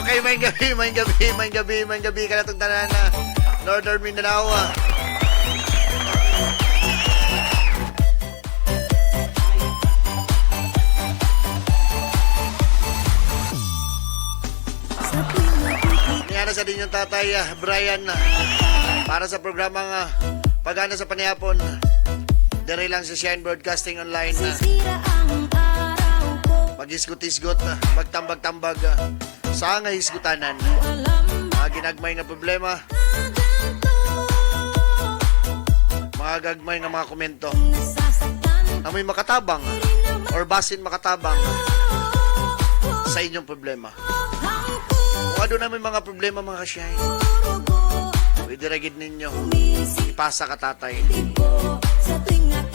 Okay, may gabi ka na itong tanan na Northern Mindanao. Niyara sa din yung tatay, Brian, para sa programang Pagana sa Panihapon. Dari lang sa Shine Broadcasting Online. Mag-isgot-isgot, magtambag-tambag sa nga hisgutanan. Mga ginagmay nga problema, mga gagmay nga mga komento na may makatabang or basin makatabang sa inyong problema. Kung ano na may mga problema mga kasyay, pwede ragid ninyo ipasa ka tatay.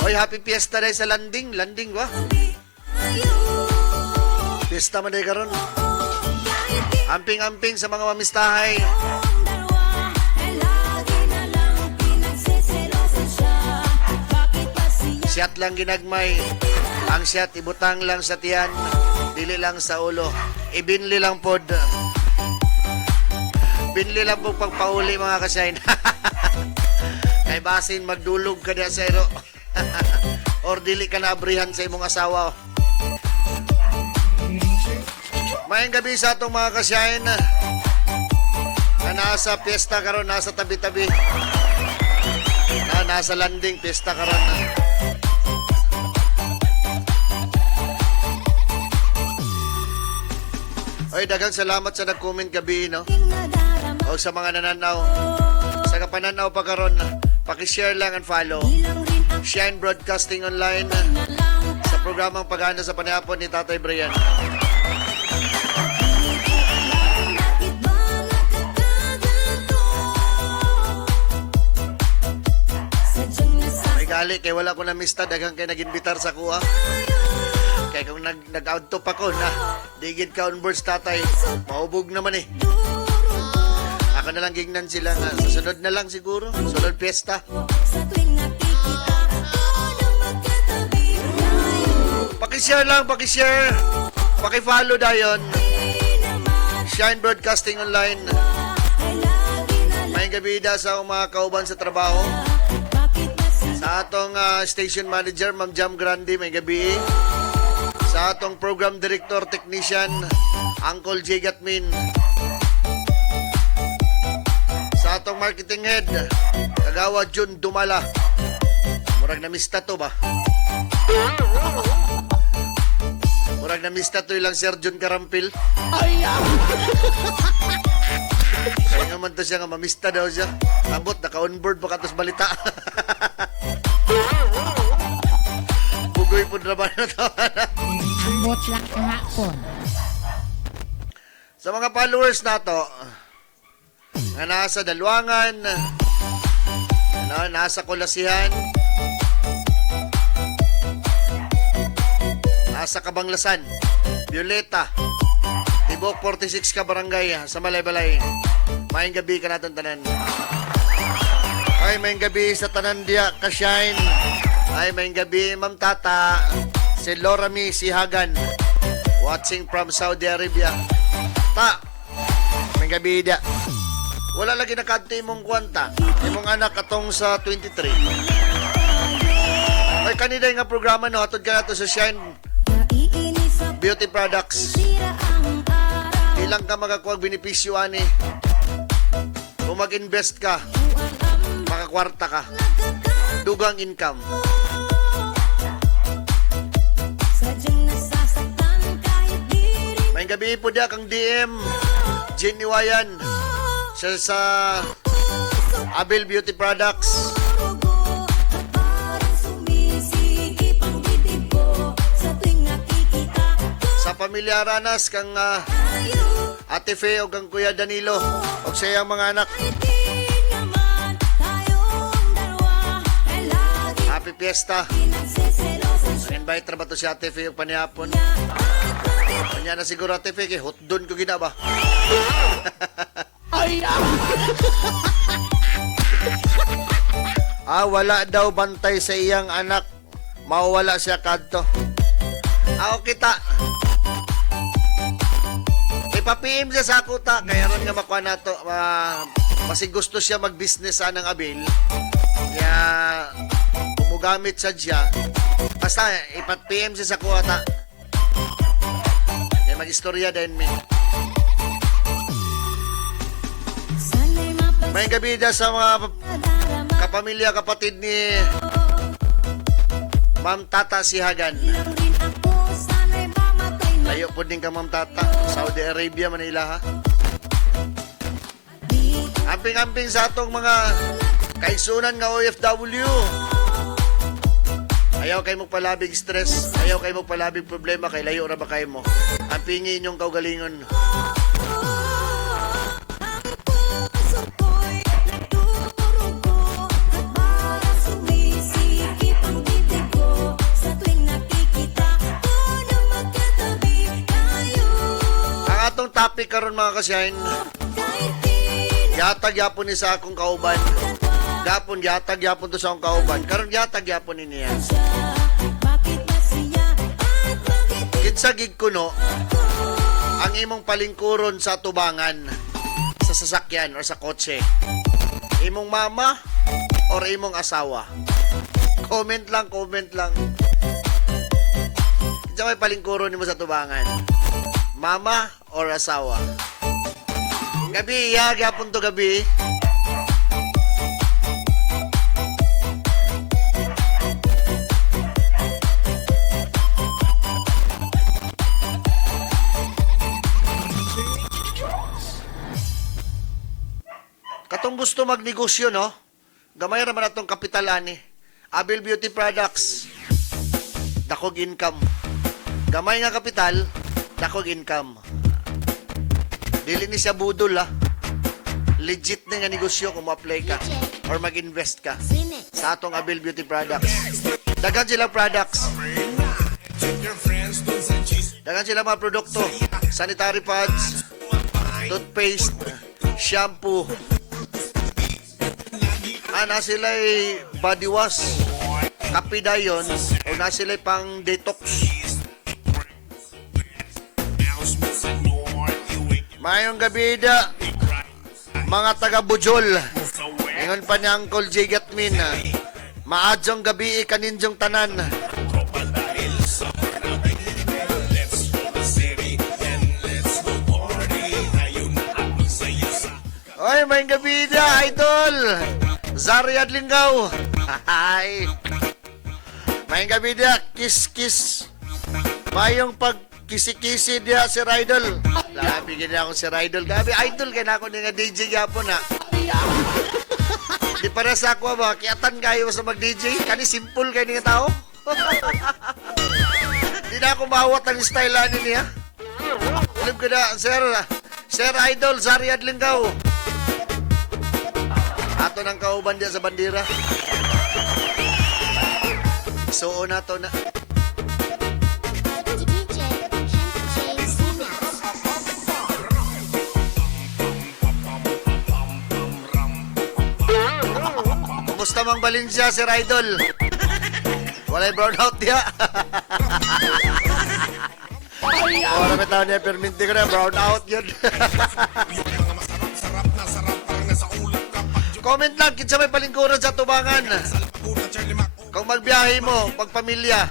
Hoy, happy fiesta day sa landing ba? Fiesta man day karon. Amping-amping sa mga mamistahay. Siyat lang ginagmay. Ang siyat ibutang lang sa tiyan, dili lang sa ulo. Ibinli lang pod. Binli lang po pagpauli mga kasayin. Kay basin magdulog ka diya sa ero. Or dili ka na abrihan sa imong asawa. Mayang gabi sa atong mga kasayin na nasa piyesta karon, nasa tabi-tabi. Nasa landing piyesta karon. Oy, daghang salamat sa nag-comment gabi, no? O sa mga nananaw. Sa kapananaw pa karon, paki-share lang and follow Shine Broadcasting Online sa programang Pagana sa Panihapon ni Tatay Brian. May gali kay wala ko na mista, daghang kay nag-invitar sa kuha. Kaya kung nag-out pa ko na digid ka on board tatay, maubog naman eh. Ako na lang gignan sila nga. Susunod na lang siguro. Sunod piyesta. Pakishare lang, pakishare. Pakifollow dayon. Shine Broadcasting Online. May gabi da sa mga kauban sa trabaho. Sa atong station manager, Ma'am Jam Grande, may gabi. Sa atong program director, technician, Uncle J. Gatmin. Sa atong marketing head, Kagawa Jun Dumala. Murag na mista to ba? Murag na mista to ilang Sir Jun Karampil. Kaya nga man to siya nga mamista daw siya. Ambot, naka-onboard pa katos balita. Bugoy po naman na to. Ambot lang kahapon. Sa mga followers na to, nga nasa Dalwangan, nasa Kulasihan, nasa Kabanglasan, Violeta, Tibok 46 ka barangay sa Malaybalay. Mayang gabi ka natin tanan. Ay, mayang gabi sa tanan diya ka Shine. Ay, mayang gabi Ma'am Tata, si Lorami Sihagan, watching from Saudi Arabia. Ta, mayang gabi diya. Wala lagi nakadto imong kwanta. Imong anak atong sa 23. Ay kanina nga programa no hatod ka nato sa Shine Beauty Products. Ilang ka magakuha benepisyo ani. Kung mag-invest ka, makakwarta ka. Dugang income. May gabi po dia kang DM Jenny Wayan. Siya sa Abel Beauty Products. Sa pamilya Ranas kang Ate Fe o kang Kuya Danilo o sa iyang mga anak. Happy Fiesta. Invite na ba to si Ate Fe o panihapon? Kanya na siguro Ate Fe kay hotdon ko gina ba? Wala daw bantay sa iyang anak. Mawala siya kadto. Kita. Ipa-PM siya sa ako ta. Kaya ron nga makuha na to. Kasi gusto siya mag-business ng abil. Kaya kumugamit siya. Basta ipa-PM siya sa kuha ta. Kaya mag-istorya din mi. May gabi na sa mga kapamilya, kapatid ni Ma'am Tata Sihagan. Layo po din ka, Ma'am Tata. Saudi Arabia, Manila, ha? Amping-amping sa atong mga kaigsunan nga OFW. Ayaw kayo magpalabig stress. Ayaw kayo magpalabig problema. Kay layo na ba kayo mo? Ampingin inyong kaugalingon. Atong topic karon mga kasyahin, yatag yapon ni sa akong kauban. Gapon yatag yapon to sa akong kauban. Karon yatag yapon ni niya. Kinsa gig kuno ang imong palingkuron sa tubangan, sa sasakyan o sa kotse. Imong mama or imong asawa? Comment lang, comment lang. Kinsa may palingkuron nimo sa tubangan? Mama or asawa? Gabi, gapon to gabi. Katong gusto magnegosyo, no? Gamay raman atong kapital ani. Abil Beauty Products. Dakog income. Gamay nga kapital, dakog income. Dili ni siya budol, ha? Legit na nga negosyo kung ma-apply ka or mag-invest ka sa atong Abil Beauty Products. Dagan sila products. Dagan sila mga produkto. Sanitary pads, toothpaste, shampoo. Na sila'y body wash, kape dayon, o na sila'y pang detox. Mayong gabi da, mga taga-Bujol. Ingon pa ni Uncle J. Gatmin, maadyong gabi kaninjong tanan. Oy, mayong gabi da, idol. Zari Adlingaw. Hi. Mayong gabi da, kiss-kiss. Mayong pag-kisi-kisi dia si Idol. Labi gina ako si Idol. Gabi, idol kaya na ako nga DJ gapon, ha. Di para sa ako ba, kiatan kayo sa mag-DJ. Kani simple kayo nga tao. Di na ako mawat ang style ani niya. Alam ko na, Sir Idol, Zari Adlingaw. Ato ng kauban diya sa bandera. So na to na. Kumusta mang Valencia, Sir Idol? Walay brownout diya. Ora may tao niya perminti ko na brownout yun. Comment lang, kinsa may palingkuran sa tubangan. Kung magbiyahe mo, pagpamilya,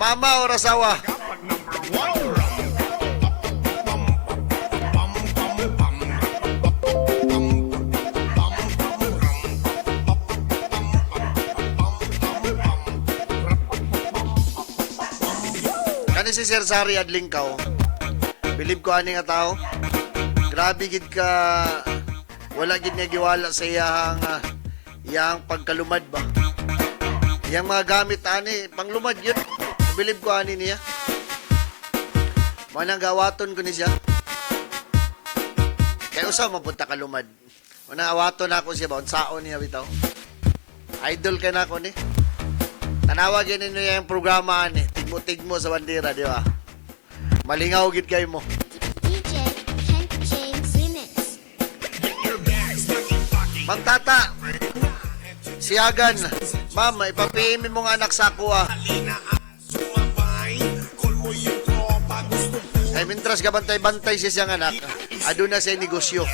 mama o asawa. Kani si Sir Zari Adlingaw. Bilib ko ani nga tao. Grabe gid ka. Wala gid niya giwala sa iyang pagkalumad ba. Iyang mga gamit ani, panglumad yun. Bilib ko ani niya. Manang gawaton ko ni siya. Kaya usaw mapunta kalumad. Manang awaton ako siya ba, unsaon niya bitaw. Idol ka na ako ni. Tanawagin ninyo yung programa ani, tigmo-tigmo sa bandera, di ba? Malingaw gid kayo mo. Ma'am Tata, Sihagan, ma'am, ipapihimi mo nga anak sa ako, ah. Ay, mintras gabantay-bantay siya siyang anak, aduna siya negosyo.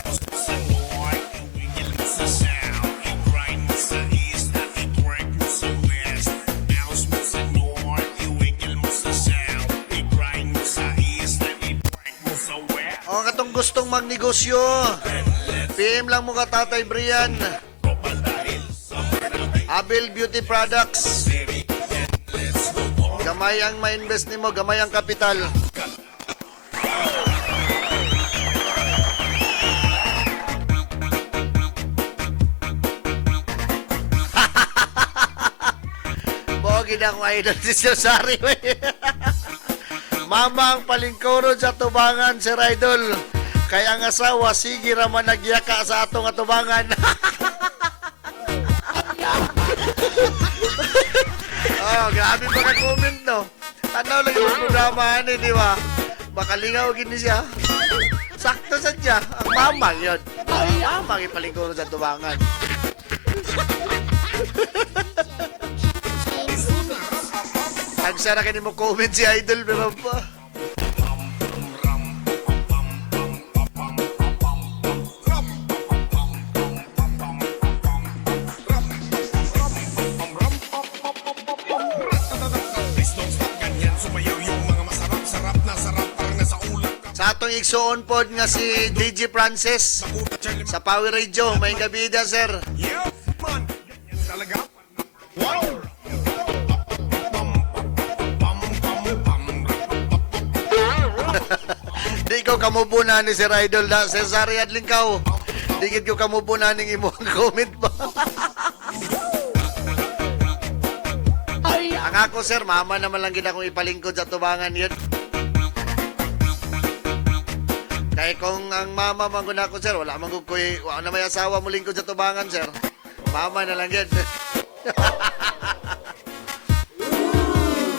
O katong gustong magnegosyo, PM lang mo ka Tatay Brian. Abel Beauty Products. Gamay ang ma-invest nimo, gamay ang kapital. Bogi na akong idol si Sir Sari. Mama ang palingkoro sa tubangan, Sir Idol. Kaya ang asawa, sige raman nagyaka sa atong atubangan. Oh, grabe pa ka-comment, no? Tanaw lang yung programa, di ba? Baka lingaw gini siya. Sakto sa siya. Ang mamang yun. Ang mamang ipalingkoro sa tubangan. Tagsara ka mo comment si Idol, pero pa. Sa atong igsoon pod nga si DJ Francis sa Power Radio, may gabi da, sir. Di ko kamubunan ni Sir Idol na Sir Sari Adlingkaw. Di ko kamubunan ng imo ang comment ba? Ang ako, sir, mama naman lang gina kong ipalingkod sa tubangan yun. Kaya kung ang mama mangguna ko, sir, wala manggukoy, wala na may asawa mo lingkod sa tubangan, sir. Mama na lang yun.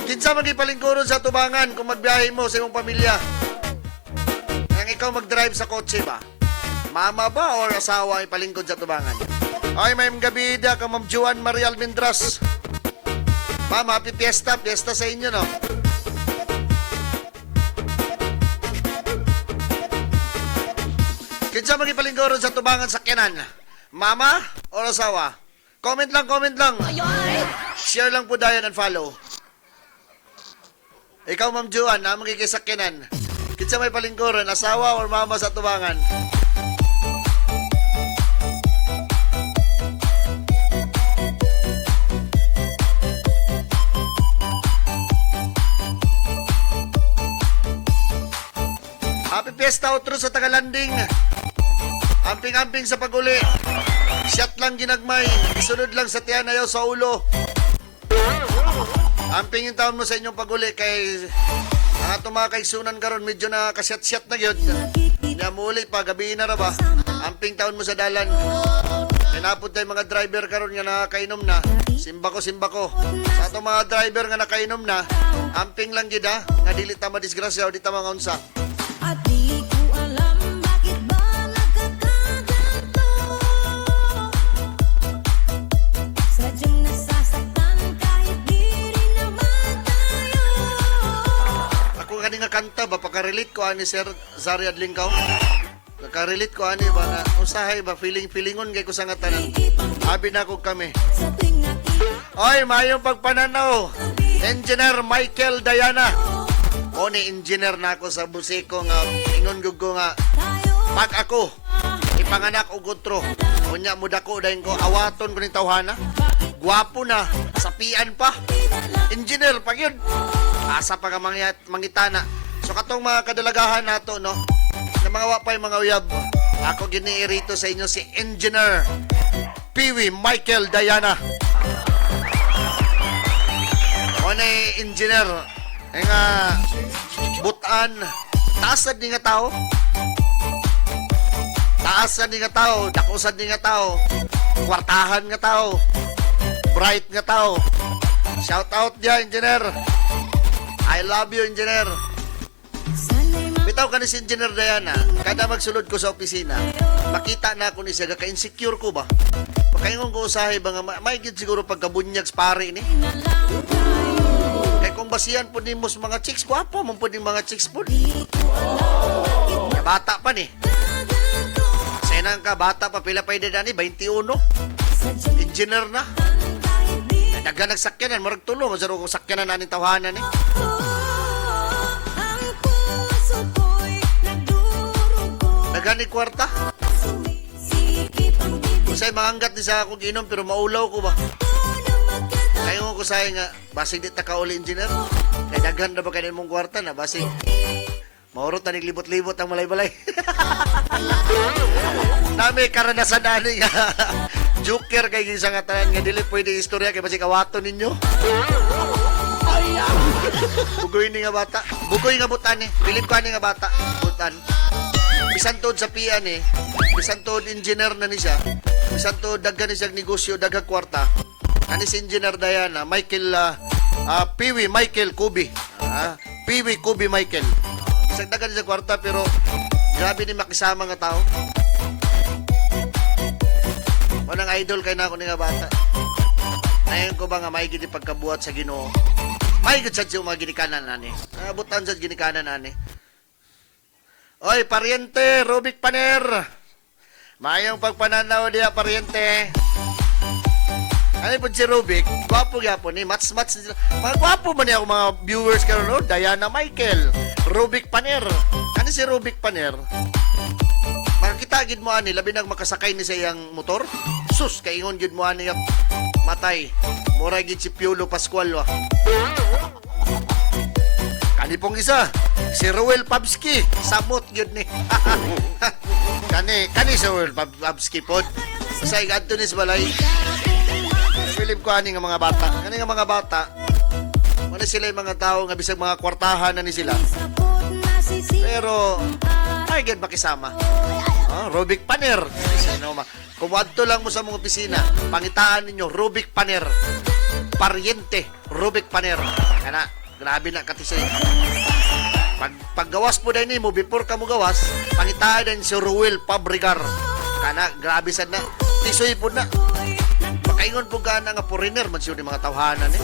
Kinsa magipalingkod sa tubangan kung magbiyahe mo sa iyong pamilya? Ang ikaw mag-drive sa kotse ba? Mama ba or asawa ipalingkod sa tubangan? Ay, may gabi da ka, Ma'am Juan Maria Almendras. Ma'am, happy fiesta. Fiesta sa inyo, no? Kinsa magipalingkod sa tubangan sa Kenan? Mama or asawa? Comment lang, comment lang. Share lang po dayon and follow. Ikaw, Ma'am Juan, na magkikisakyanan. Kinsa may palingkuran, asawa or mama sa tubangan? Happy Fiesta outro sa Tagalanding. Amping-amping sa paguli. Shot lang ginagmay. Isunod lang sa tiyan ayaw sa ulo. Amping yung taon mo sa inyong paguli kay ang ato mga kaigsunan karon medyo na kasyat-syat na yun. Nga muli pa, gabi na ra ba? Amping taon mo sa dalan. Pinapod tayo mga driver karon nga nakainom na. Simba ko. Sa ato mga driver nga nakainom na, amping lang gida, nga dili ta madisgrasya o di ta mga unsa. At di ko alam bakit ba nagkakaganto. Sadyang nasasaktan kahit di rin naman tayo. Ako kani nga kanta ba pagka-relate ko ani Sir Zari Adlingkaw? Pagka-relate ko ani ba nga usahay ba feelingon kay ko sa nga tanan. Abi na ko kami. Sa tuwing nakita Oy, mayong pagpananaw. Engineer Michael Dayana. O ni engineer na ako sa busiko nga ingon gud ko nga pag ako ipanganak og utro unya mo dako dayon ko awaton ko ni tawhana. Gwapo na, sapian pa. Engineer pa yun. Asa pa ka mangitana. So katong mga kadalagahan nato no, na mga wapay mga uyab. Ako giniirito sa inyo si Engineer Piwi Michael Dayana. O ni engineer nga butan taasad ni nga tao. Taasad ni nga tao, dakusad ni nga tao, kwartahan nga tao, bright nga tao. Shout out dia engineer. I love you engineer. sana'y Bitaw ka ni si Engineer Diana, kada magsulod ko sa opisina, makita na ako ni siya, ka-insecure ko ba? Makaingon ko usahay ba nga, may gid siguro pagkabunyag sa pare ni. malang tayo. Kaya kung imong basihan po ni mos mga chicks. Gwapo mong po mga chicks po. Bata pa ni. Senang ka, bata pa. Pila pa edad ni? 21. Engineer na. Daga nagsakyanan. Marag tulo. Masaro kong sakyanan nanin tawanan ni. Ang puso ko'y nagdurugo. Daga ni kwarta. Sumisikip ang bibig Kusay manganggat ni sa akong inom pero maulaw ko ba? ng magkata. Ayaw ko say nga, basig di takauli engineer. Kaya daghan na ba kanin mong kwarta na basig. Maurot na naglibot-libot ang malay-balay. Nami karanasan na ni nga. Joker kay gisang nga tanan nga dili pwede istorya kay basig kawato ninyo. Bugoy ni nga bata. Bugoy nga butan eh. Bilib ka ni nga bata. Butan. Bisan tod sa pian eh. Bisan tod engineer na ni siya. Bisan tod daghan ni siyang negosyo, daghang kwarta. Ani si engineer Diana, Michael Piwi Michael Kubi. Piwi Kubi Michael. Isang dagan sa kwarta pero grabe ni makisama nga tao. Wanang idol kay na ako ni nga bata. Ngayon ko ba nga may gini pagkabuhat sa Ginoo. May gud sad siya mga ginikanan ani. Nabutan sad ginikanan ani. Oy, pariente, Rubik Paner. Mayong pagpananaw diya, pariente. Ano po si Rubik? Gwapo gyapon ni match-match sila. Mga gwapo man niya ako mga viewers karon no? Diana Michael, Rubik Paner. Ano si Rubik Paner? Makakita gid mo ani labi nang makasakay ni sa iyang motor. Sus kay ingon gid mo ani matay. Mura gid si Piolo Pascual wa. Kani pong isa, si Roel Pabski, samot gid ni. kani si Roel Pabski pod. Sa Antonis Balay. Philip ko ani nga mga bata. Kani nga mga bata. Ano sila yung mga tao nga bisag mga kwartahan na ni sila. Sapot na sisi. Pero ay gid makisama. Rubik Paner. Sino ma? Kumadto lang mo sa mga opisina. Pangitaan ninyo Rubik Paner. Pariente Rubik Paner. Kana grabe na katisay. Paggawas po dahil mo, before ka mo gawas, pangitaan din si Ruel Pabrigar. Kana, grabe sad na. Tisoy po na. Makaingon po ka na nga foreigner, man siya mga tawhanan eh.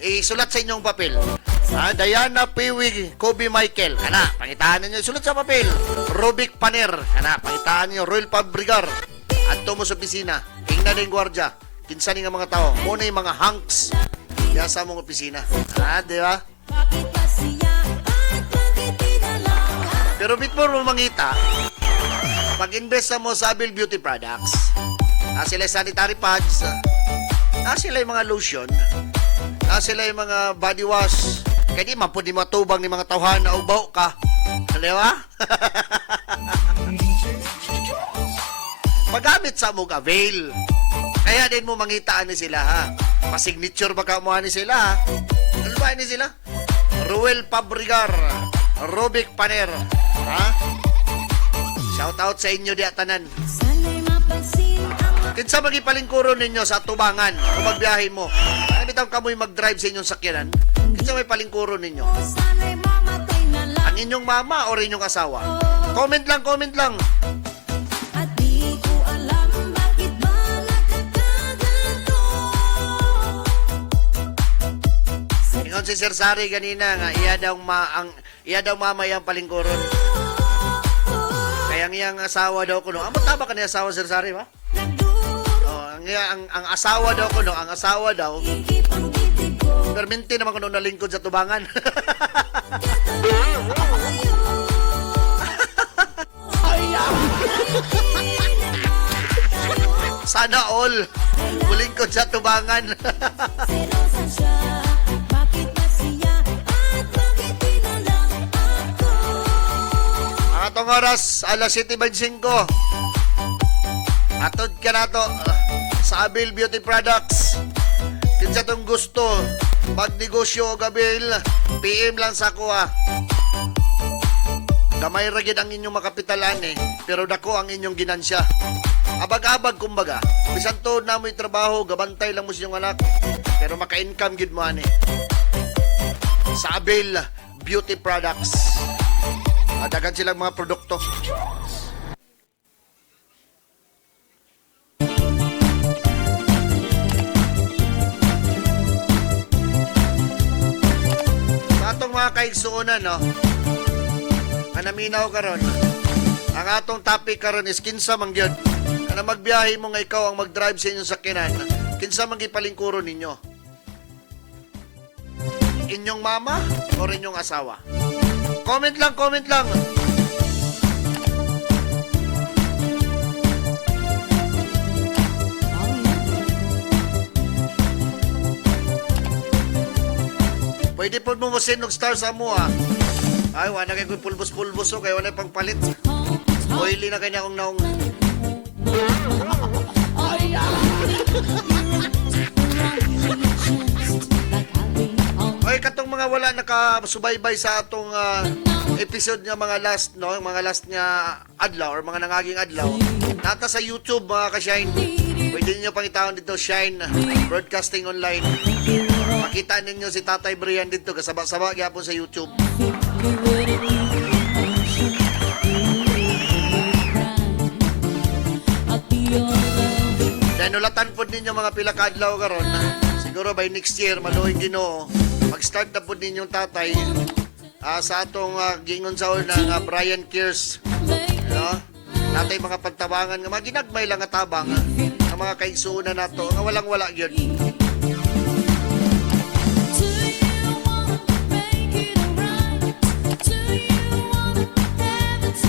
Isulat sa inyong papel. Diana Piwi, Kobe Michael. Kana, pangitaan ninyo. Isulat sa papel. Rubik Paner. Kana, pangitaan ninyo. Ruel Pabrigar. At mo sa opisina. Tingnan na yung gwardya. Kinsa ni nga mga tao. Muna yung mga hunks. Yan sa mong opisina. Di ba? Bakit ba siya at bakit di na lang? Pero before mo mangita, mag-invest mo sa Abil Beauty Products. Sila yung sanitary pads. Sila yung mga lotion. Sila yung mga body wash. Kaya di man po di matubang ni mga tawhan na ubaw ka. Di ba? Magamit sa mong avail. Kaya din mo mangitaan ni sila ha. Pa-signature baka mo ni sila ha. Ano ba ni sila? Ruel Pabrigar, Rubik Paner. Ha? Shout out sa inyo di atanan. Sana'y mapansin ang Kinsa magipalingkuron ninyo sa tubangan kung magbiyahe mo. Ano bitang kamoy mag-drive sa inyong sakyanan? Kinsa may palingkuron ninyo? sana'y mamatay na lang. Ang inyong mama o inyong asawa? Comment lang, comment lang. At di ko alam bakit ba nagkakaganto. Ingon si Sir Sari ganina nga iya daw mama yang palingkuron. Kaya ang iyang asawa daw kuno. Amo tama ka niya asawa Sir Sari ba? Ang asawa daw kuno, ang asawa daw Ikip ang bibig ko. perminti naman kuno nalingkod sa tubangan. Sana all mulingkod sa tubangan. Selosa siya. Bakit ba siya at bakit di na lang ako? Ang atong oras, alas 7:25. Atod ka na to sa Abil Beauty Products. Kinsa tong gusto magnegosyo og Abil, PM lang sa kuha. Gamay ra gid ang inyong makapitalan pero dako ang inyong ginansya. Abag-abag kumbaga. Bisan to na mo'y trabaho, gabantay lang mo sa inyong anak. Pero maka-income gid mo ani. Sa Abil Beauty Products. Dagan silang mga produkto. mga kaigsuunan, no? Anaminaw karon. Ang atong topic karon is kinsa man gyud. Kana magbiyahe mo nga ikaw ang mag-drive sa inyong sakyanan. Kinsa man gipalingkuron ninyo? Inyong mama o inyong asawa? Comment lang, comment lang. Pwede po mo sinog star sa mo, ha? Ay, wala kayo pulbos-pulbos, o kayo wala pang palit. Oily na kayo na akong naong... Ay, katong mga wala nakasubaybay sa atong episode nga mga last, no? Mga last nga adlaw or mga nangaging adlaw. Nata sa YouTube, mga ka-Shine. Pwede niyo pang itawon dito, Shine Broadcasting Online. Makita ninyo si Tatay Brian dito, kasaba-saba gyapon sa YouTube. Dahil nulatan po ninyo mga pila kadlaw karon. Siguro by next year, maluhing Ginoo, mag-start na po ninyong tatay sa atong gingon sa unang Brian Cares. Natay mga pagtabangan nga, mga ginagmay lang nga tabang ang mga kaigsuunan nato nga walang-wala yun.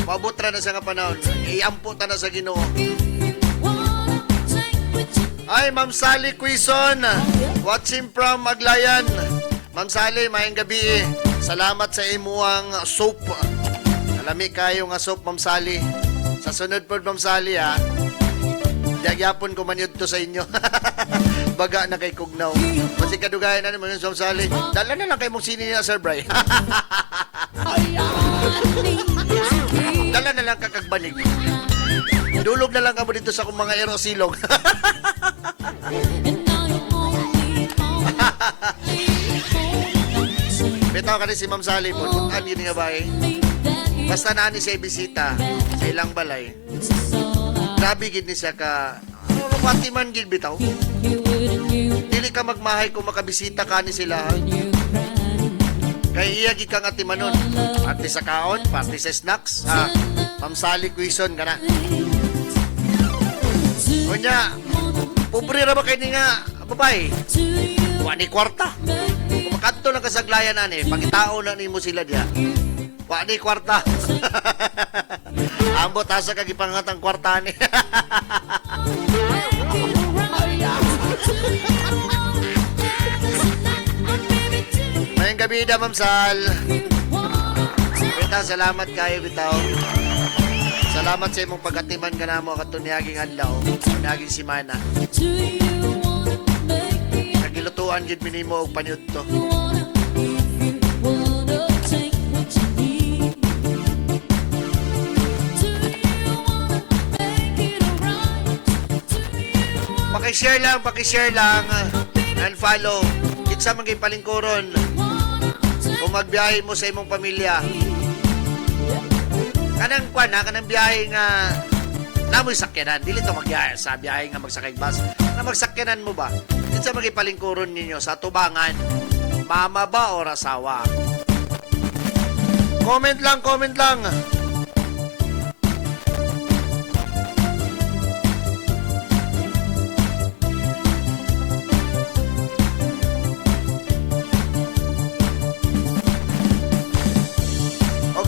Mabutra na siya nga panahon. Iampo ta na sa Ginoo. Ay, Ma'am Sally Quizon, watching from Aglayan. Ma'am Sally, mayang gabi. Salamat sa imuang soap. Alami kayo nga soap, Ma'am Sally. Sa sunod po, Ma'am Sally, ha. Nagyapon ko man yun to sa inyo. Baga na kay Kugnaw. Kasi kadugayan na naman yun, Ma'am Sally. Dala na lang kayo mong sini niya, Sir Bray. Dala na lang kakagbanig. Dulog na lang kamo dito sa akong mga erosilog. Bitaw ka si Ma'am Sally po. Ano yun nga ba eh? Basta na ni siya bisita sa ilang balay. Grabe gid ni siya ka... Pati man gid bitaw. Dili ka magmahay kung makabisita ka ni sila. Kaya iya gid kang atimanon. Parte sa kaon, parte sa snacks. Ma'am Sally Quizon ka na. Kunya, pobre ra ba kayo nga, babae? Wani kwarta. Kung makanto lang kasaglayan na ni, pagitao na ni mo sila diya. Wani kwarta. Ambot asa kagipangatang kwarta ni. Mayang gabi na, Ma'am Sal. Bitaw, salamat kayo, bitaw. Salamat sa imong pagkatiman ka na mo katunyaging adlaw, katunyaging simana. Nagilutuan gid minimo og panyud to. Paki-share lang and follow. Kitsa man kay palingkuron. Kung magbiyahe mo sa imong pamilya. Kanang biyahe nga namoy sakyanan, dili to magbiyahe sa biyahe nga magsakay bus. Na magsakyanan mo ba? Kinsa magipalingkuron ninyo sa tubangan? Mama ba o asawa? Comment lang.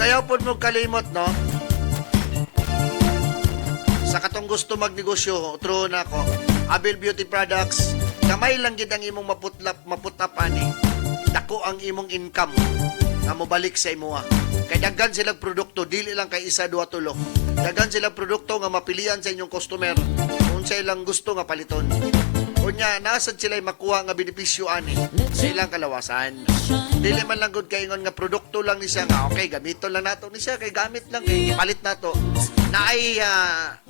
Ayaw po mo kalimot, no? Sa katong gusto magnegosyo, true na ako. Abel Beauty Products, kamay lang gid ang imong maputlap ani. Dako ang imong income na mobalik sa imuha. Kay daghan silang produkto, dili lang kay isa, duha, tulo. Daghan silang produkto nga mapilian sa inyong customer. Kung sa ilang gusto nga paliton. Unya, nasad sila'y makuha nga benepisyo ani sa ilang kalawasan. Dili man lang gud kaingon nga produkto lang ni siya nga okay, gamito lang nato ni siya kay gamit lang kay ipalit nato. Na ay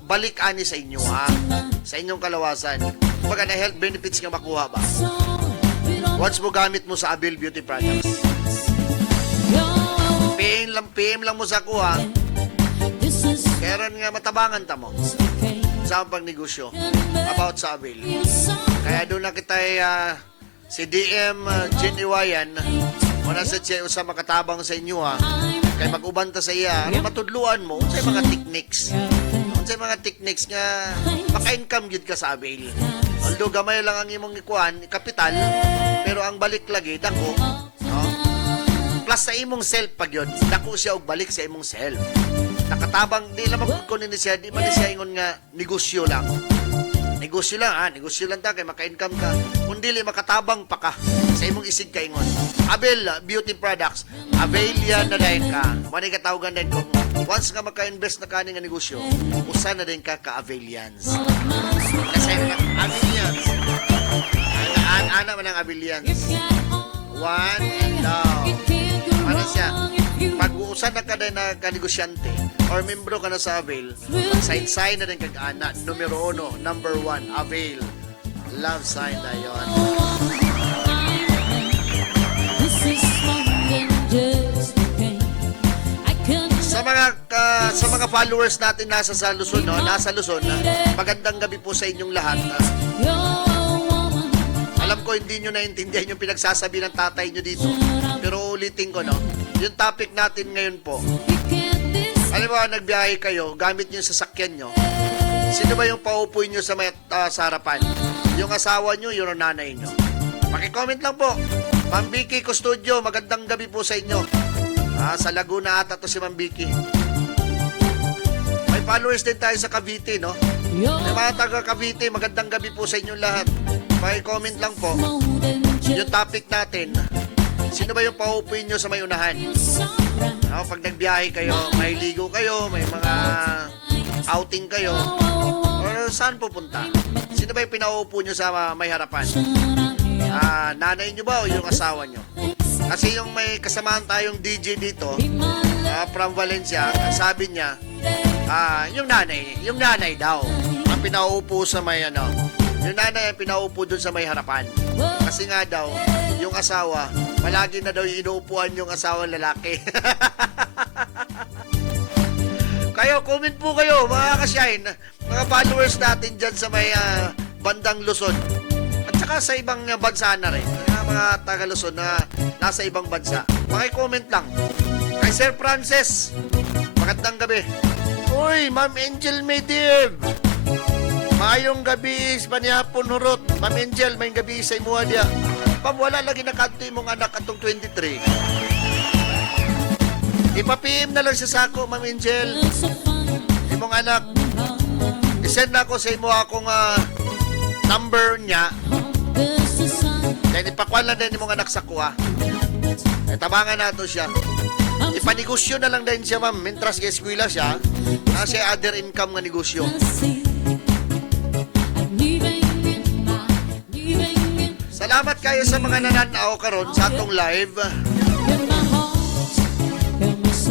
balik ani sa inyo sa inyong kalawasan. Kumbaga na health benefits nga makuha ba. Once mo gamit mo sa Abel Beauty Products. PM lang mo sa kuha. Kaya rin nga matabangan ta mo sa pang negosyo about sa Abel. Kaya doon na kita si DM Jen Iwayan, Muna sa siya usa makatabang sa inyo ha. Kay mag-ubanta sa iya, ano matudluan mo unsay mga techniques. Unsay mga techniques nga maka-income gyud ka sa avail. Although gamay lang ang imong ikuan, kapital, pero ang balik lagi dako, no? Plus sa imong self pag yun, dako siya og balik sa imong self. Nakatabang di lang magkukunin ni siya, di man ni siya ingon nga negosyo lang. Negosyo lang ta kay maka-income ka. Kung dili makatabang pa ka sa imong isig ka ingon. Abel Beauty Products, avail yan na dayon ka. Mani katawagan din kung once nga maka-invest na kani nga negosyo, usa na din ka ka-availians. Kasi availians. Ana man ang availians. One and down. Ano siya? Pag-uusan na ka din na kanegosyante or membro ka na sa Avail, sign na din kag-ana. Numero 1, number 1, Avail. Love sign na yun. Sa mga followers natin nasa Luzon, no? Nasa Luzon, magandang gabi po sa inyong lahat. Alam ko hindi nyo naintindihan yung pinagsasabi ng tatay nyo dito. Pero ulitin ko, no? Yung topic natin ngayon po. Alam mo, nagbiyahe kayo, gamit nyo yung sasakyan nyo. Sino ba yung paupuin nyo sa sa harapan? Yung asawa nyo, yung nanay nyo. Paki-comment lang po. Ma'am Vicky Custodio, magandang gabi po sa inyo. Sa Laguna ata to si Ma'am Vicky. May followers din tayo sa Cavite, no? Yung mga taga Cavite, magandang gabi po sa inyong lahat. Paki-comment lang po. Yung topic natin, sino ba yung paupuin nyo sa may unahan? Pag nagbiyahe kayo, may ligo kayo, may mga outing kayo, or saan pupunta? Sino ba yung pinaupo nyo sa may harapan? Nanay nyo ba o yung asawa nyo? Kasi yung may kasamaan tayong DJ dito, from Valencia, sabi niya, yung nanay daw, ang pinaupo sa may yung nanay ang pinaupo dun sa may harapan. Kasi nga daw, yung asawa, malagi na daw yung inuupuan yung asawa lalaki. Kayo, comment po kayo, mga ka-shine, mga followers natin dyan sa may bandang Luzon. At saka sa ibang bansa na rin, mga taga Luzon na nasa ibang bansa. Paki-comment lang. Kay Sir Francis, magandang gabi. Uy, Ma'am Angel Medib. Mayong gabi is panihapon hurot. Ma'am Angel, may gabi sa imuha dia. Ma'am, wala lagi nakanto imong anak atong 23. Ipapim na lang sa sako, Ma'am Angel. Imong anak. I-send na ako sa imuha akong number niya. Then ipakuan lang din imong anak sa kuha. Tabangan nato siya. Ipanegosyo na lang din siya, ma'am. Mintras eskwela siya, siya other income nga negosyo. Salamat kayo sa mga nananaw karon sa atong live.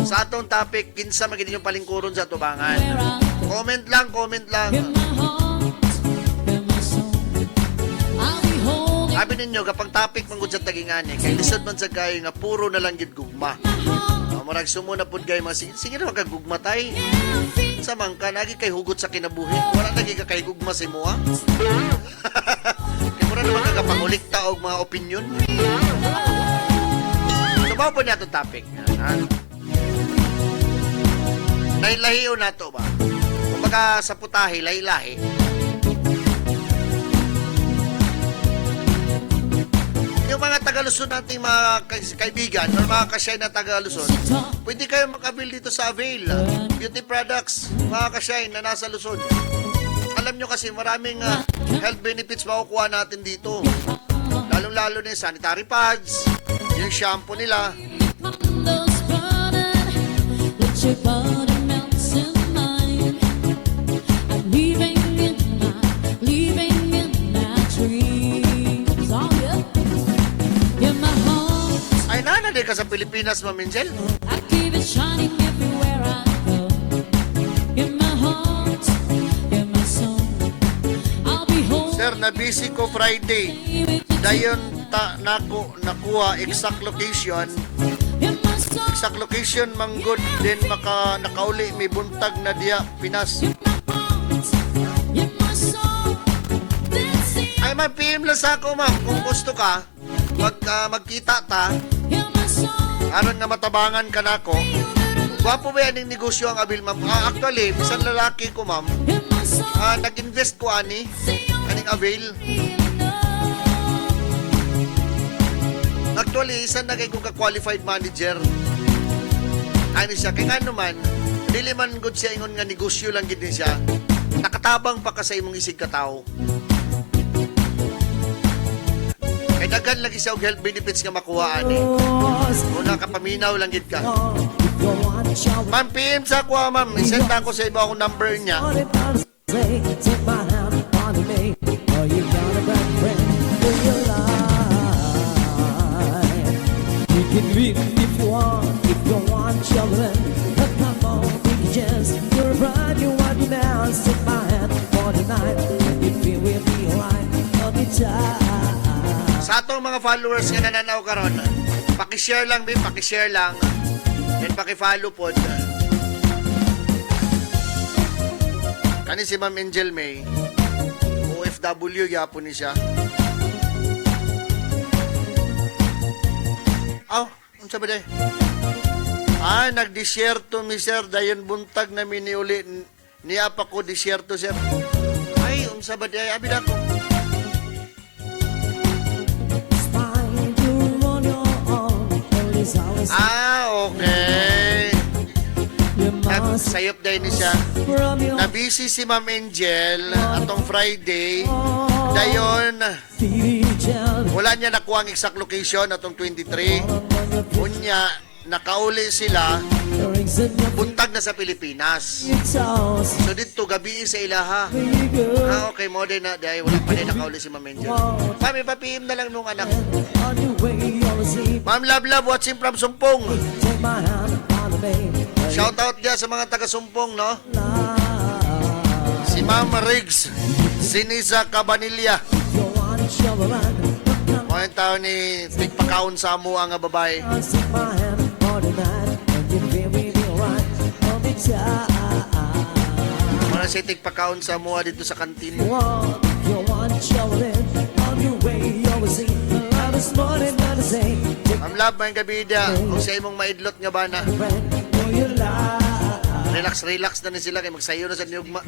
Sa atong topic, kinsa magiging yung palingkuron sa tubangan. Comment lang. Sabi ninyo, kapag topic manggod sa tagingani, kay lisod man sa kayo nga puro na lang gid gugma. Murag sumo na pud kayo mga sige na magkagugma tay. Sa mangka nagi kay hugot sa kinabuhi. Wala nagi ka kay gugma sa imo ha. Kay mura naman kagapangulikta og mga opinion. Sumaw po niya itong topic. Lahi-lahiyo na to ba? Kumbaga sa putahe, lahi-lahi. Yung mga taga-Luzon nating mga kaibigan or mga kasyay na taga-Luzon, pwede kayo mag-avail dito sa Avail Beauty Products, mga kasyay na nasa Luzon. Alam nyo kasi maraming health benefits makukuha natin dito. Lalong-lalo na yung sanitary pads, yung shampoo nila. Ay, nanay ka sa Pilipinas, Ma'am Angel? Sir, na-busy ko Friday. Dayon nakuha exact location. Exact location manggod din nakauli may buntag na diya Pinas. Ay, mag-PM lang sa ako, ma'am. Kung gusto ka, magkita ta. Aron nga matabangan ka nako. Gwapo ba yan yung negosyo ang abil, ma'am? Actually, isang lalaki ko, ma'am. Nag-invest ko, aning abil. Actually, isang na kayo ka-qualified manager. Ano siya? Kaya nga naman, dili man good siya ingon nga negosyo lang gid ni siya. Nakatabang pa ka sa imong isig katao. Kay daghan lagi siya og health benefits nga makuha ani. Kung nakapaminaw lang gid ka. Ma'am, PM sa ako, ma'am. Isend ako sa iba akong number niya. Sa atong mga followers nga nananaw karon, paki-share lang, babe, paki-share lang. And paki-follow po. Kani si Ma'am Angel May, OFW yapon ni siya. Unsa ba day? Nagdisyerto mi sir, dayon buntag na miniuli niya pa ko disyerto sir. Ay, unsa ba day? Abi dako. Okay. Nagsayop dahil ni siya. Nabisi si Ma'am Angel atong Friday. Dayon, wala niya nakuha ang exact location atong 23. Unya, nakauli sila. Buntag na sa Pilipinas. So dito, gabi sa ilaha. Okay, mo din na. Dahil wala pa din nakauli si Ma'am Angel. Ma'am, ipapiim na lang nung anak. Ma'am Love, watching from Sumpong. Shout out dia sa mga taga Sumpong, no? Si Ma'am Riggs, Sinisa Cabanilla. Mga tao ni tigpakaon sa amo ang babae. Mga si tigpakaon sa amo dito sa kantin. Ma'am Love, may gabi dia. Kung sa imong maidlot nga ba na. Relax na ni sila kay magsayo na sa niyugma.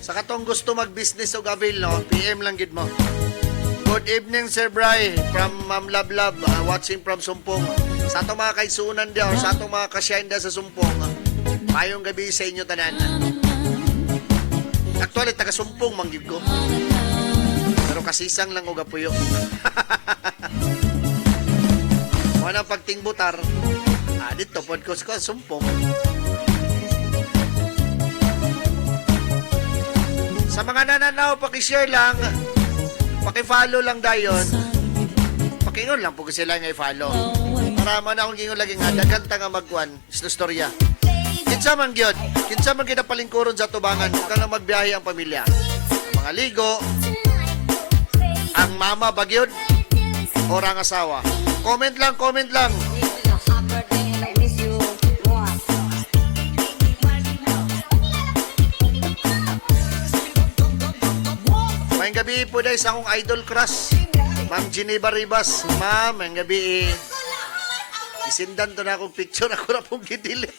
Sa katong gusto mag-business o gabil, no? PM lang gid mo. Good evening, Sir Bry, from Ma'am Love, watching from Sumpong. Sa atong mga kaisunan dia, or sa atong mga kasyahin dia sa Sumpong, mayong gabi sa inyo tanan. Actually, taga Sumpong, manggib ko. Pero kasisang lang o gapuyo. Wala pagtingbutar. Dito, podcast ko, Sumpong. Sa mga nananaw, pakishare lang. Paki-follow lang dayon. Pakingon lang po kasi sila nga i-follow. Para man akong gingon lagi nga daganta nga magkuan istorya. Kinsa man gyud, kinsa man ginapalingkuron sa tubangan kung na magbiyahe ang pamilya. Ang mga ligo, ang mama bagyod o ang asawa. Comment lang, comment lang. May gabi po dahil sa akong idol crush, Ma'am Geneva Ribas. Ma'am, may gabi isindan to na akong picture, ako na pong gidilit.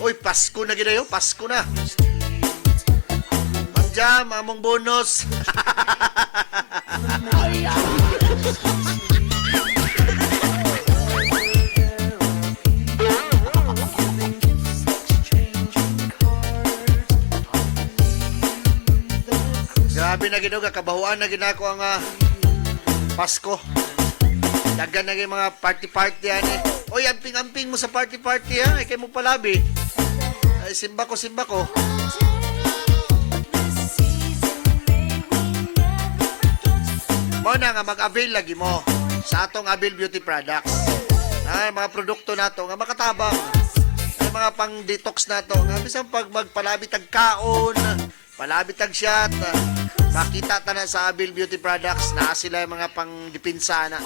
Uy, Pasko na ginayo, Pasko na. Ma'am Jam, among bonus. Grabe na ginuga, kabahuan na ginako ang Pasko. Dagan na yung mga party-party yan eh. Oy, amping-amping mo sa party-party ha. Ay, kayo mo palabi. Ay, simba ko. Mo na nga, mag-avail lagi mo sa atong Avail Beauty Products. Ay, mga produkto nato nga makatabang. Ay, mga pang-detox nato. Nga, bisang pag magpalabi tagkaon, palabit ang shot. Makita ta na sa Abil Beauty Products na sila yung mga pang-dipinsa na.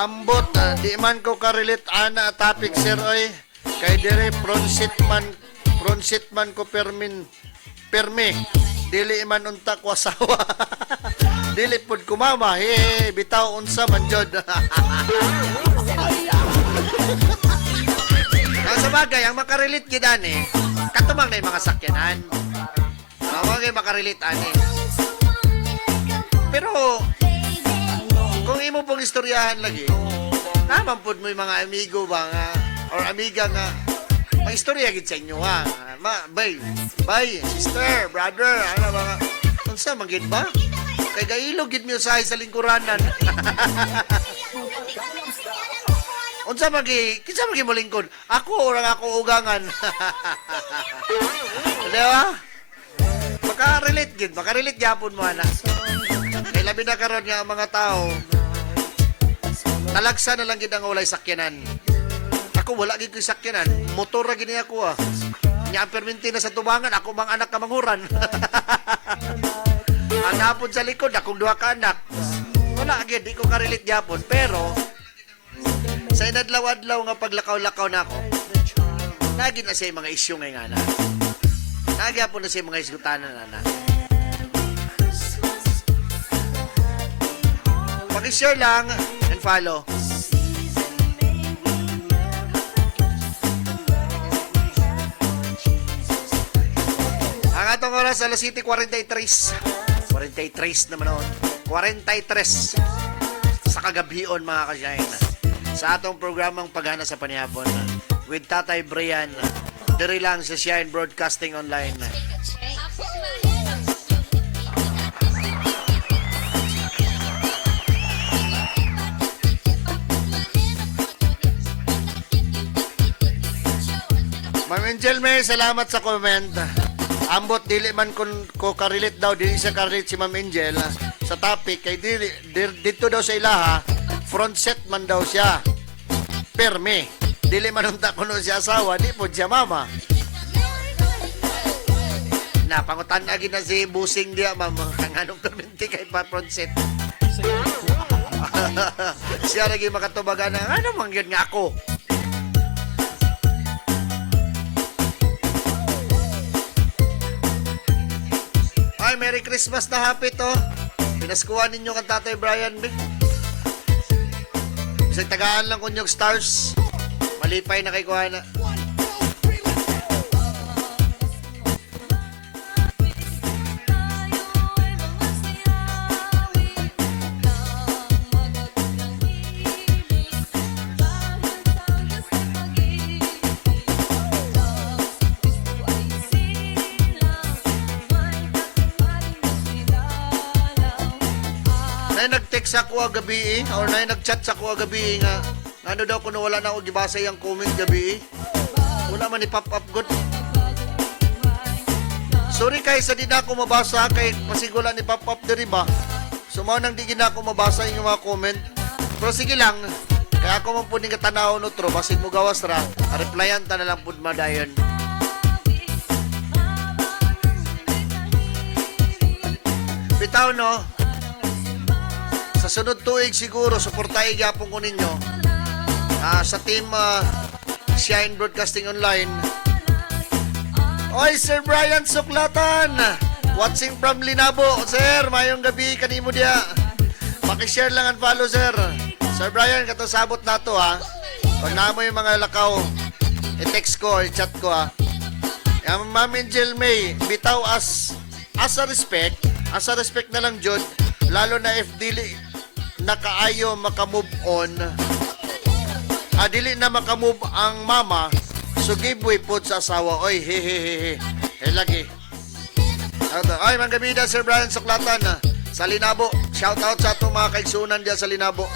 Ambot, di man ko karelate ana topic sir oy. Kay dire pronsit man ko permi. Dili man unta ko asawa. Dili pud ko mama. He, bitaw unsa man jud. Sa bagay, ang makarelate gid ani, katumang na yung mga sakyanan. Mga makarelate ani. Pero kung imo pong istoryahan lagi, naman po mo yung mga amigo ba nga, or amiga nga, may istorya gid sa inyo ha. Bay, sister, brother, ano ba nga, unsa magid ba? Kay gailo gid mi usahay sa lingkuranan. Unsa kinsa magi mo lingkod? Ako orang ako ugangan. Di ba? Makarelate gyapon mo ana. Kay labi na karon nga ang mga tao, talagsa na lang gid ang walay sakyanan. Ako wala gid ko sakyanan, motor ra gid ako ah. Nya ang perminti na sa tubangan, ako mang anak ka manghuran. Ang napon sa likod, akong duha ka anak. Wala gid, di ko ka-relate gyapon, pero sa inadlaw-adlaw nga paglakaw-lakaw na ako, nagin na siya mga isyu ngay nga na. Nagyapon na siya mga isgutanan na. Pag-share lang and follow. Ang atong oras, alas 7:43. 43 naman noon. 43 sa kagabion mga ka-shine. Sa atong programang Paghana sa Panihapon with Tatay Brian. Diri lang sa Shine Broadcasting Online. Ma'am Angel May, salamat sa comment. Ambot dili man ko ka-relate daw, dili siya ka-relate si Ma'am Angel sa topic kay dito daw sa ilaha, front set man daw siya. Perme. Dili man unta kuno siya asawa, di po siya mama. Napangutan agi na si Busing dia, ma'am. Ang anong perminti kay pa front set. Siya lagi makatubagan na, ano man yun nga ako. Ay, Merry Christmas na happy to. Pinaskuhan ninyo kang Tatay Brian Big. Isang tagaan lang kunyong stars. Malipay na kay Kuhana. Nag-text ako gabi or nag-chat ako gabi nga ano daw kuno wala na ako gibasa yung comment gabi. Wala man i-pop up good. Sorry kay sa di na ako mabasa kay pasigula ni pop up diri ba. So mao nang di gina ako mabasa yung mga comment. Pero sige lang. Kaya ako man pud ning katanaw no tro basig mo gawas ra. Replyan ta na lang pud madayon. Bitaw no. Sa sunod tuig siguro, suportahin gyapon ko ninyo sa team Shine Broadcasting Online. Oy, Sir Brian Suklatan! Watching from Linabo. Sir, mayong gabi kanimo dia. Pakishare lang and follow, sir. Sir Brian, katasabot na to, ha. Pag na mo yung mga lakaw, i-text ko, i-chat ko, ha. Yung Ma'am Angel May, bitaw as a respect na lang, Jod. Lalo na if dili nakaayo makamove on, dili na makamove ang mama, so give way po sa asawa. Oy, hehehehe. Lagi. Ay, manggabida, Sir Brian Suklatan sa Linabo. Shout out sa itong mga kaigsunan diyan sa Linabo.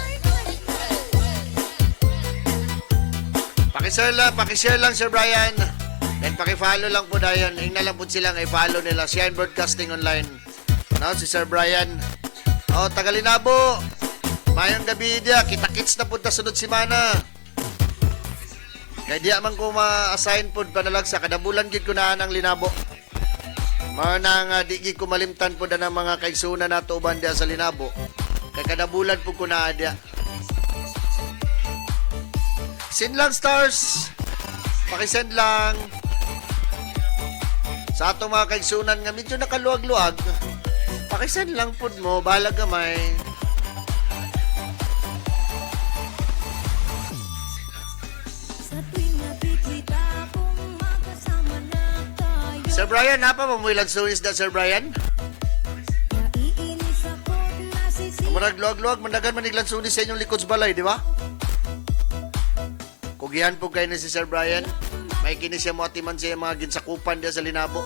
Pakishare lang, Sir Brian. And paki-follow lang po dayon. Ingna lang po silang i-follow nila. Shine Broadcasting Online. No, si Sir Brian. Oh, Tagalinabo. Mayong gabi dia. Kita-kits na punta sunod simana. Kaya di man ko ma-assign po panalag sa kadabulan gid ko na ang Linabo. Mga nang di gid ko malimtan po na ng mga kaigsunan nato uban dia sa Linabo. Kaya kadabulan po ko na dia. Send lang stars. Pakisend lang. Sa atong mga kaigsunan nga medyo nakaluag-luag. Pakisend lang po mo. Bahala gamay. Sa tuwing nakikita kong magkasama na tayo, Sir Brian, napa mo ilang sunis na Sir Brian? naiinis ako't nasisira. Murag luag-luag, mandagan man iglang sunis sa inyong likod sa balay, di ba? Kugihan po kayo ni si Sir Brian. May kini siya mo atiman siya mga ginsakupan diya sa Linabo.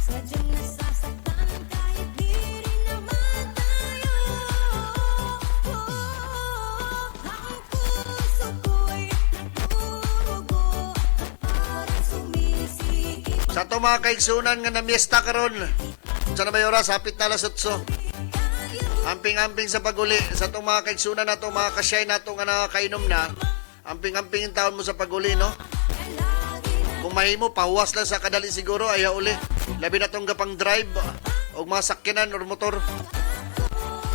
Sadyang nasasaktan kahit di rin naman tayo. Ang puso ko'y nagdurugo at parang sumisikip. Sa ito mga kaigsunan nga namiesta karon. Sa na ba yung oras? Hapit na alas 8. Amping-amping sa paguli. Sa itong mga kaigsunan na ito, mga kasyay na ito nga nakakainom na. Amping-amping yung taon mo sa paguli, no? Kung mahimo, pahuwas lang sa kadali siguro, ayaw uli. Labi na itong gapang drive o mga sakyanan or motor.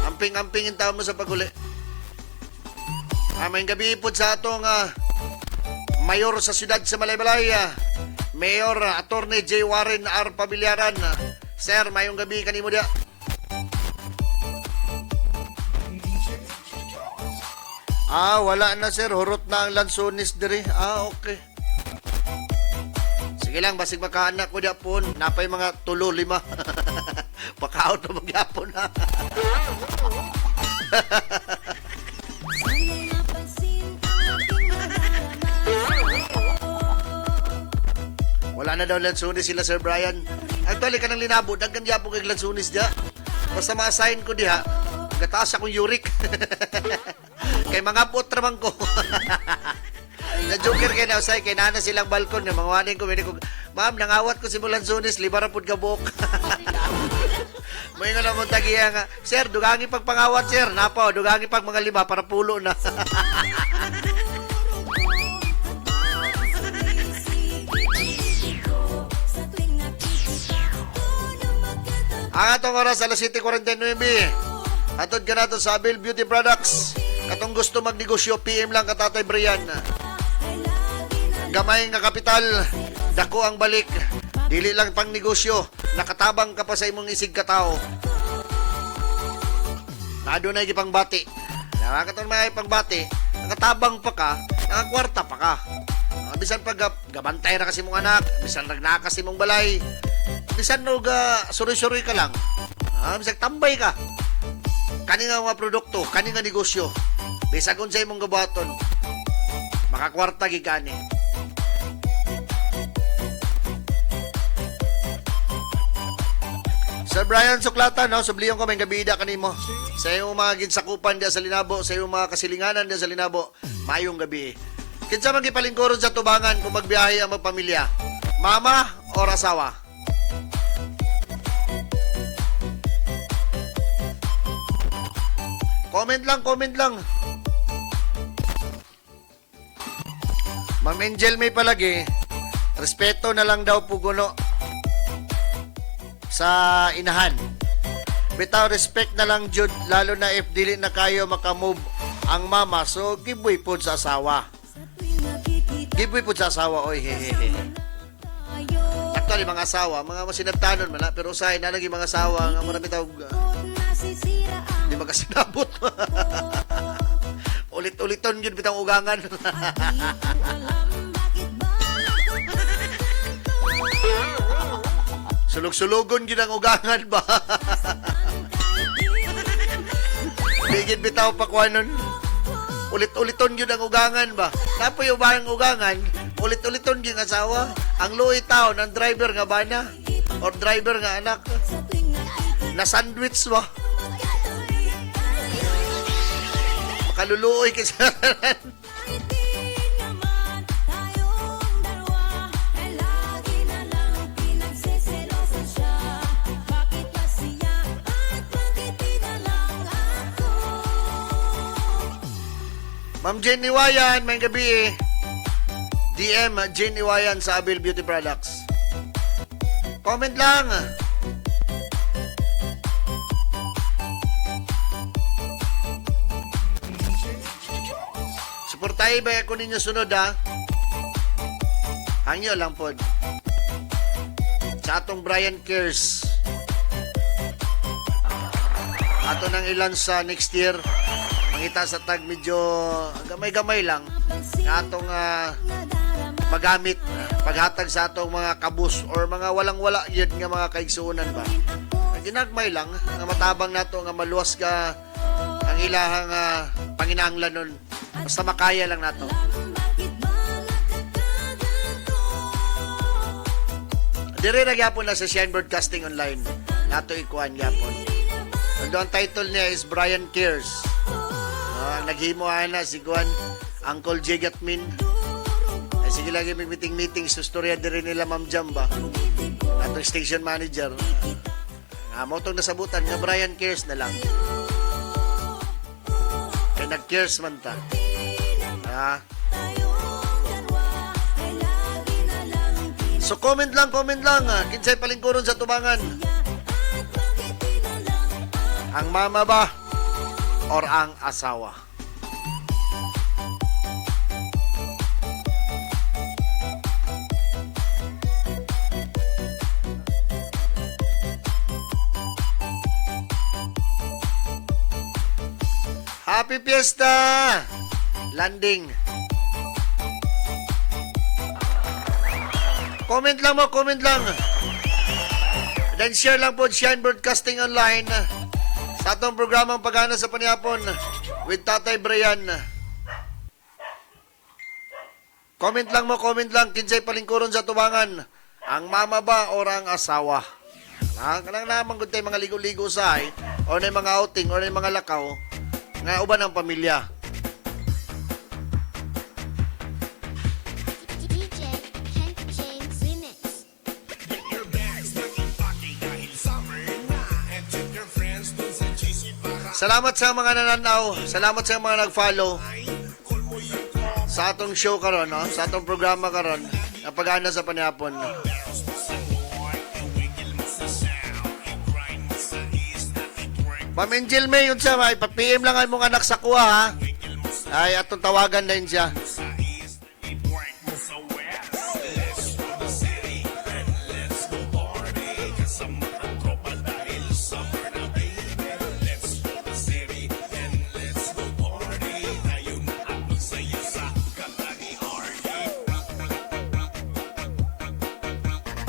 Amping-amping yung taon mo sa paguli. Mayong gabi po sa itong mayor sa siyudad sa Malaybalay. Mayor Attorney J. Warren R. Pabiliaran. Sir, mayong gabi kanimo dia. Wala na sir. Hurot na ang lansones diri. Okay. Sige lang, basig makaanak ko diya po. Napay mga 3-5. Pakaot na magyapon na. Sana'y napansin ang aking madarama. Wala na daw lansones sila Sir Brian. Actually, kanang Linabo, daggan diya po kay lansones diya. Basta ma-assign ko diha. Gataas akong uric. Kay mga putra man ko. Na joker kay na usay kay nana silang balkon nga mangawanin ko ko. Ma'am, nangawat ko si Mulansones, libara pud ka buok. May nga namon tagiya nga. Sir, dugangi pagpangawat sir. Napa, dugangi pag mga 5 para pulo na. Ang atong oras alas 7:49. Atod ka nato sa Abil Beauty Products. Katong gusto magnegosyo, PM lang ka Tatay Brian. Gamay nga kapital, dako ang balik. Dili lang pang negosyo, nakatabang ka pa sa imong isig katao. Nadunay gipang bati. Nakakatong mga ipangbati, nakatabang pa ka, nakakwarta pa ka. Bisan pag gabantay na kasi mong anak, bisan nagnakas imong balay, bisan no suri-suri ka lang. Bisan tambay ka. Kani nga mga produkto, kani nga negosyo. Bisag kung sa imong gabaton, makakwarta gigani. Sir Brian Suklatan, no? Subliyon ko may gabida kanimo. Sa iyong mga ginsakupan diya sa Linabo, sa iyong mga kasilinganan diya sa Linabo, mayong gabi. Kinsa man gipalingkuron sa tubangan kung magbiyahe ang magpamilya? Mama o asawa? Comment lang. Ma'am Angel may palagi, respeto na lang daw puguno sa inahan. Bitaw respect na lang jud, lalo na if dili na kayo makamove ang mama, so giveaway po sa asawa. Giveaway po sa asawa, oy hehehe. Actually mga asawa, mga masinabtanon man na, pero usahay na lagi mga asawa nga marami tawag di makasinabot. Ulit-uliton yun bitang ugangan. Sulog-sulugon yun ang ugangan ba? Bigit bitaw pakwanon. Ulit-uliton yun ang ugangan ba? Tapo yung bahang ugangan, ulit-uliton yun ang asawa. Ang luoy tao ng driver nga bana or driver nga anak. Na sandwich ba? Makaluluoy kasi. Ma'am Jane Iwayan, may gabi DM Jane Iwayan sa Abil Beauty Products. Comment lang. Suportahin ba ako ninyo sunod ha? Hangyo lang po. Sa atong Brian Cares. Ato nang ilan sa next year. Mangita sa tag medyo gamay-gamay lang. Nga atong magamit. Paghatag sa atong mga kabus or mga walang-wala yun nga mga kaigsuunan ba. Ginagmay lang. Nga matabang nato nga maluwas ka ang ilahang panginahanglan nun. Basta makaya lang nato. Dire na gyapon na sa Shine Broadcasting Online. Nato ikuan gyapon. Ang title niya is Brian Cares. Ang naghimo na si Juan Uncle J. Gatmin. Ay sige lagi may meeting sa storya dire nila Ma'am Jamba. Atong station manager. Mo tong nasabutan nga Brian Cares na lang. Kaya nag-cares man ta. So comment lang. Kinsay palingkuron sa tubangan. Ang mama ba or ang asawa? Happy Fiesta! Landing. Comment lang. Then share lang po Shine Broadcasting Online sa atong programang Pagana sa Panihapon with Tatay Brian. Comment lang. Kinsay palingkuron sa tubangan. Ang mama ba o ang asawa? Kanang naman kung tayo mga ligo-ligo sahay o na mga outing o na mga lakaw nga uban ang pamilya. DJ Hank James Remix. Salamat sa mga nananaw. Salamat sa mga nag-follow sa atong show karon, no? Sa atong programa karon, ang Pagana sa Panihapon. Pamingil May, yun siya, may pa-PM lang ang mong anak sa kuha, ha? Ay, atong tawagan din siya.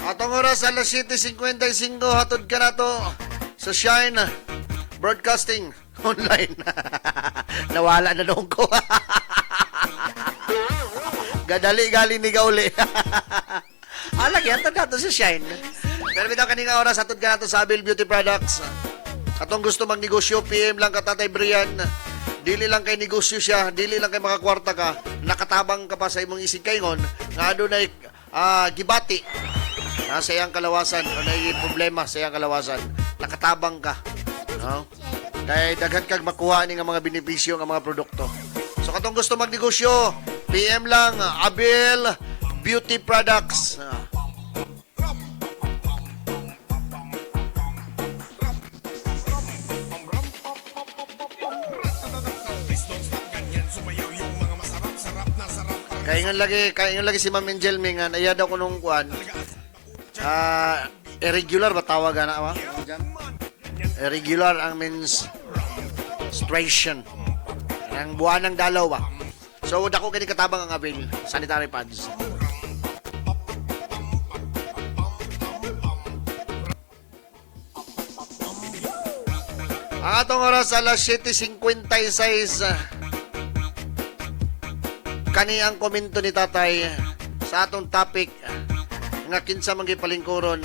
Atong oras, alas 7:55, hatod ka na to sa Shine Broadcasting Online. Nawala na noong ko. Gadali galing ni Gauli. Alag yan, to sa Shine. Pero bitaw kaninga oras, hatod ka na to sa Abil Beauty Products. Atong gusto magnegosyo, PM lang ka Tatay Brian. Dili lang kay negosyo siya, dili lang kay makakwarta ka, nakatabang ka pa sa imong isig kaingon, nga adunay gibati sa iyang kalawasan o na problema sa iyang kalawasan, nakatabang ka, no? Kaya daghan kag makuha ni nga mga benepisyo ng mga produkto. So katong gusto magnegosyo, PM lang Abil Beauty Products. Kaingan lagi si Ma'am Angel Ming nga iya daw ko nung kuan. Irregular ba tawag na ba? Irregular ang means menstruation. Ang buwan ng dalaw ba? So dako kini katabang ang Abil sanitary pads. Ang atong oras alas 7:56. Kani ang komento ni Tatay sa atong topic nga kinsa man gipalingkuron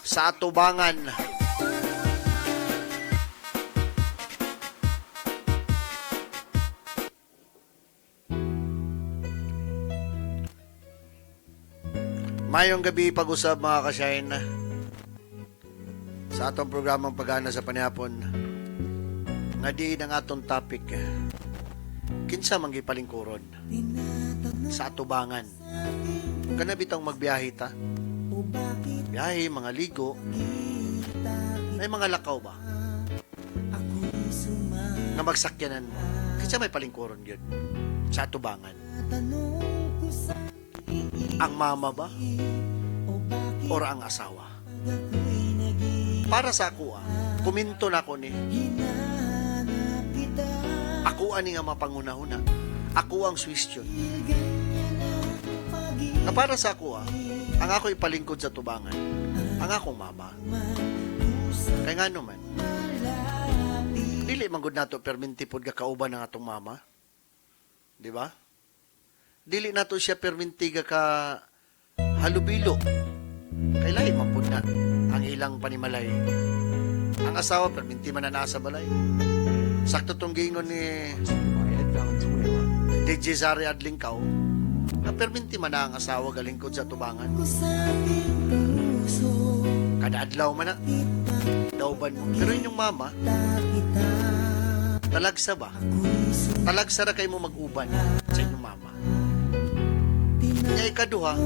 sa atubangan. Mayong gabi pag-usab mga ka-Shine sa atong programang Pagana sa Panihapon nga diin ang atong topic kinsa man gipalingkuron sa atubangan. Kana bitang magbiyahe ta. Biyahe, mga ligo. May mga lakaw ba? Nga magsakyanan mo. Kinsa may palingkuron yun sa atubangan. Ang mama ba? Or ang asawa? Para sa ako, kuminto na ko ni. Ako ani nga mapangunahuna. Ako ang Swiss yun. Na para sa ako, ang ako ipalingkod sa tubangan, ang akong mama. Kaya nga naman, dili manggod nato permintipod ka kauban ng atong mama. Di ba? Dili nato siya perminti ka halubilo. Kay lahi man pud na ang ilang panimalay. Ang asawa perminti man na nasa balay. Sakto tong giingon ni DJ Zari Adlingkaw, na perminti man na ang asawa galingkod sa tubangan. Kada adlaw man na dauban mo. Pero inyong mama, talagsa ba? Talagsa ra kay mo mag-uban sa inyong mama. Nga ikaduha,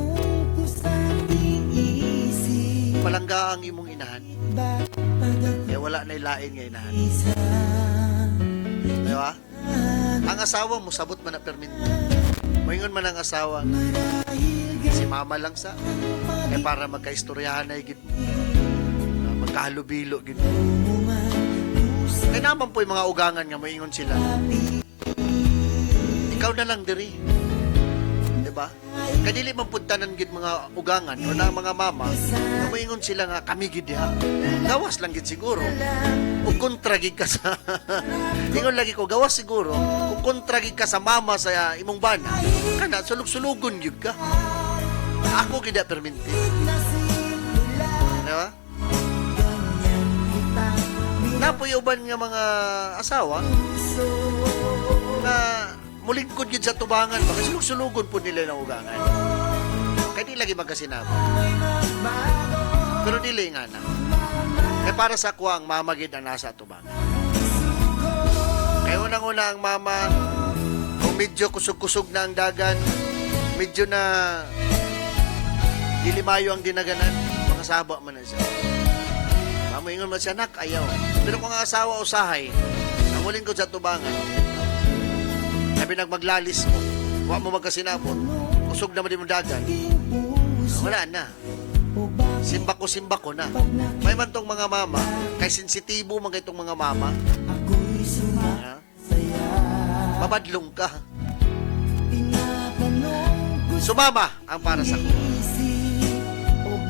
palangga ang imong inahan. Kaya wala na ilain nga inahan. Diba? Ang asawa mo, sabot man na perminti. Moingon man ang asawa, si mama lang sa, para magkaistoryahan na igid. Magkahalubilo gid. Kaya naman po yung mga ugangan nga moingon sila. Ikaw na lang diri. Diba? Kadili man puntanan gid mga ugangan o na mga mama, nga moingon sila nga kami gid diha. Gawas lang gid siguro. O kontra gid ka sa ingon lagi ko gawas siguro. Kung kontra gid ka sa mama sa imong bana, kana sulug-sulugon gid ka. Ako gid perminti. Diba? Napuyuban nga mga asawa na mulingkod gid sa tubangan ba kasi sulug-sulugon po nila ng ugangan. Kaya di lagi magkasinama. Pero dili nga na. Kaya para sa kuha ang mama gid ang nasa tubangan. Kaya unang-una ang mama, kung medyo kusog-kusog na ang dagan, medyo na dilimayo ang dinaganan, mga saba man na siya. Mamoingon man siya, nak, ayaw. Pero kung ang asawa usahay, ang muling ko sa tubangan, sabi nagmaglalis mo, huwag mo magkasinabot, kusog naman din mo dagan, wala na. Simba ko na. May man tong mga mama, kay sensitibo man kay tong mga mama, mabadlong ka. Sumama ang para sa ko.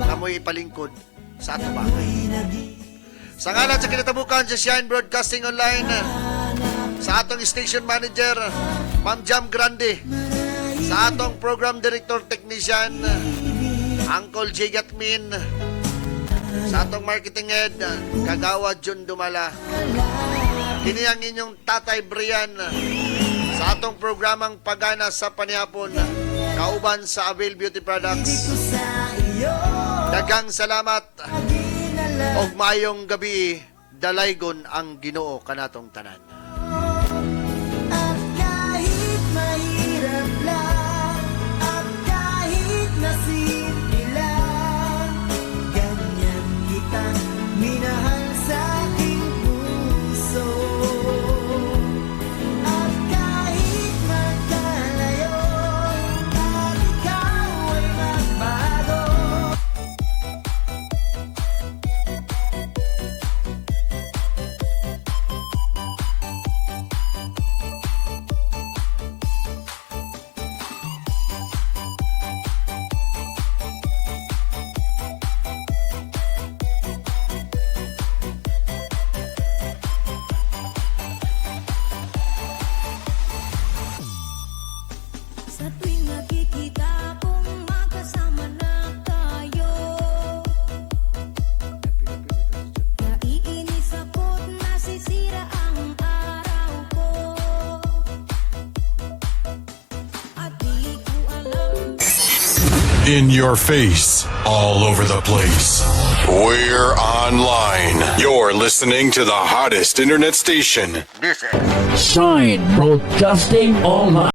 Kamoy ipalingkod sa ato bagay. Sa ngalan sa kinatabukan sa Shine Broadcasting Online, sa atong station manager, Ma'am Jam Grande, sa atong program director technician, Uncle J. Gatmin, sa atong marketing head, Kagawa John Dumala, kini ang inyong Tatay Brian, sa atong programang Pagana sa Panihapon, kauban sa Avail Beauty Products. Daghang salamat og maayong gabi, dalaygon ang Ginoo kanatong tanan. At kahit mahirap lang, at kahit nasimple lang, ganyan kita minahal sa aking puso. At kahit magkalayo, at ikaw ay magbago. In your face, all over the place. We're online. You're listening to the hottest internet station. This is Shine Broadcasting Online.